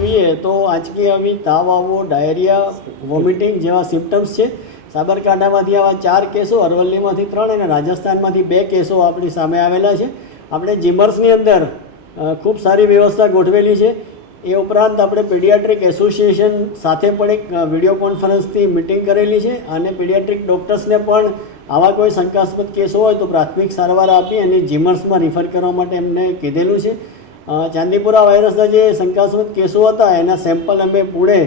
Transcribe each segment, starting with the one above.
જોઈએ તો આંચકી આવી, તાવ આવવો, ડાયરિયા, વોમિટિંગ જેવા સિમ્ટમ્સ છે. સાબરકાંઠામાંથી આવા 4 કેસો, અરવલ્લીમાંથી 3 અને રાજસ્થાનમાંથી 2 કેસો આપણી સામે આવેલા છે. આપણે જીમર્સની અંદર ખૂબ સારી વ્યવસ્થા ગોઠવેલી છે. એ ઉપરાંત આપણે પીડિયાટ્રિક એસોસિએશન સાથે પણ એક વિડીયો કોન્ફરન્સથી મિટિંગ કરેલી છે અને પીડિયાટ્રિક ડૉક્ટર્સને પણ આવા કોઈ શંકાસ્પદ કેસો હોય તો પ્રાથમિક સારવાર આપી અને જીમર્સમાં રિફર કરવા માટે એમને કીધેલું છે. ચાંદીપુરા વાયરસના જે શંકાસ્પદ કેસો હતા એના સેમ્પલ અમે પુણે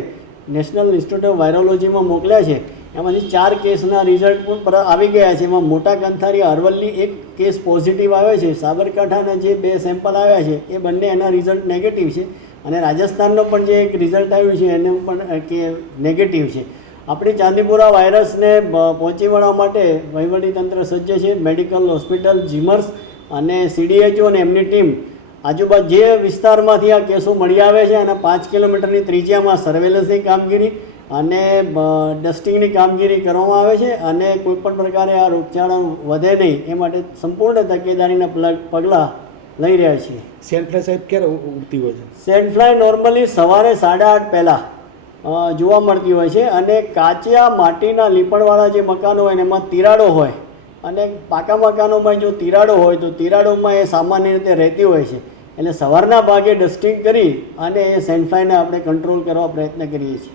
નેશનલ ઇન્સ્ટિટ્યૂટ ઓફ વાયરોલોજીમાં મોકલ્યા છે. એમાંથી 4 કેસના રિઝલ્ટ પણ આવી ગયા છે. એમાં મોટા કંથારી અરવલ્લી 1 કેસ પોઝિટિવ આવ્યો છે. સાબરકાંઠાના જે 2 સેમ્પલ આવ્યા છે એ બંને એના રિઝલ્ટ નેગેટિવ છે અને રાજસ્થાનનો પણ જે એક રિઝલ્ટ આવ્યું છે એનું પણ કે નેગેટિવ છે. આપણી ચાંદીપુરા વાયરસને પહોંચી વળવા માટે વહીવટીતંત્ર સજ્જ છે. મેડિકલ હોસ્પિટલ, જીમર્સ અને CDHO અને એમની ટીમ આજુબાજુ જે વિસ્તારમાંથી આ કેસો મળી આવે છે અને 5 કિલોમીટરની ત્રિજ્યામાં સર્વેલન્સની કામગીરી અને ડસ્ટિંગની કામગીરી કરવામાં આવે છે અને કોઈપણ પ્રકારે આ રોગચાળો વધે નહીં એ માટે સંપૂર્ણ તકેદારીના પગલાં લઈ રહ્યા છીએ. સેન્ટ ફ્લાય સાહેબ ક્યારે ઉડતી હોય છે? સેન્ટ ફ્લાય નોર્મલી સવારે 8:30 પહેલાં જોવા મળતી હોય છે અને કાચિયા માટીના લીપણવાળા જે મકાનો હોય ને એમાં તિરાડો હોય અને પાકા મકાનોમાં જો તિરાડો હોય તો તિરાડોમાં એ સામાન્ય રીતે રહેતી હોય છે. એટલે સવારના ભાગે ડસ્ટિંગ કરી અને એ સેન્ટ ફ્લાયને આપણે કંટ્રોલ કરવા પ્રયત્ન કરીએ છીએ.